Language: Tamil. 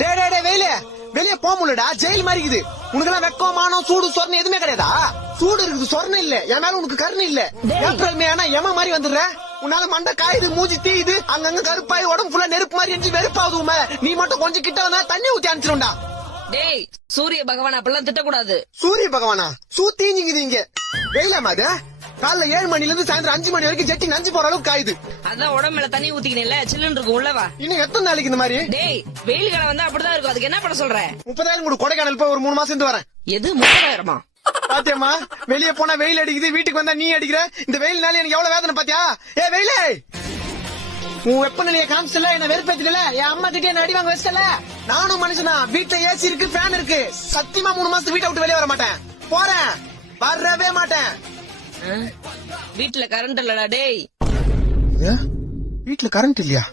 டே டே டே வெயில வெளியே போக முடியலடா, ஜெயில் மாதிரி இருக்குது. உனக்கெல்லாம் வெக்கம் மானம் சூடு சொர்ணம் எதுவுமே கிடையாதா? சூடு இருக்குது, சொர்ணம் இல்ல. என் மேல உனக்கு கருணை இல்ல. ஏப்ரல் மே ஆனா எம மாதிரி வந்துடுற. உன்னால மண்டை காயுது, மூஞ்சி தீயுது, அங்கங்க கருப்பாய் உடம்பு ஃபுல்லா நெருப்பு மாதிரி எரிஞ்சு வெறுப்பாகுது. நீ மட்டும் கொஞ்சம் கிட்ட வந்தா தண்ணி ஊத்தி அனுப்பிச்சிருண்டா. டேய் சூரிய பகவான் அப்படிலாம் திட்டக்கூடாது. சூரிய பகவானா? சூத்தீஞ்சிங்குது இங்க. வெயிலாமா அது? காலைல 7 மணில இருந்து சாயந்தரம் 5 மணி வரைக்கும் ஜெட்டி நஞ்சு போற அளவுக்கு காயுது. அதான் உடம்புல தண்ணி ஊத்திக்கல, சில்லுன்னு இருக்கு உள்ளவா. இன்னும் எத்தனை நாளைக்கு இந்த மாதிரி? டேய் வெயில் காலம் வந்தா அப்படிதான் இருக்கும். அதுக்கு என்ன பண்ண சொல்ற? 30,000 கூட கொடைக்கானல் போய் ஒரு 3 மாசம் இருந்து வரேன். எது 30,000? பாத்தியம்மா, வெளியே போனா வெயில் அடிக்குது, வீட்டுக்கு வந்தா நீ அடிக்கிற. இந்த வெயில்னால எனக்கு எவ்வளவு வேதனை பாத்தியா? ஏ வெயிலே, உன் வெப்பநிலையை காமிச்சல, என்ன வெறுப்பேத்தில. என் அம்மா கிட்டே என்ன அடி வாங்க வச்சல. நானும் மனுஷனா, வீட்டுல ஏசி இருக்கு, ஃபேன் இருக்கு. சத்தியமா 3 மாசத்துக்கு வீட்டை விட்டு வெளியே வர மாட்டேன். போறேன், வரவே மாட்டேன். வீட்டுல கரண்ட் இல்லடா. டேய் வீட்டுல கரண்ட் இல்லையா?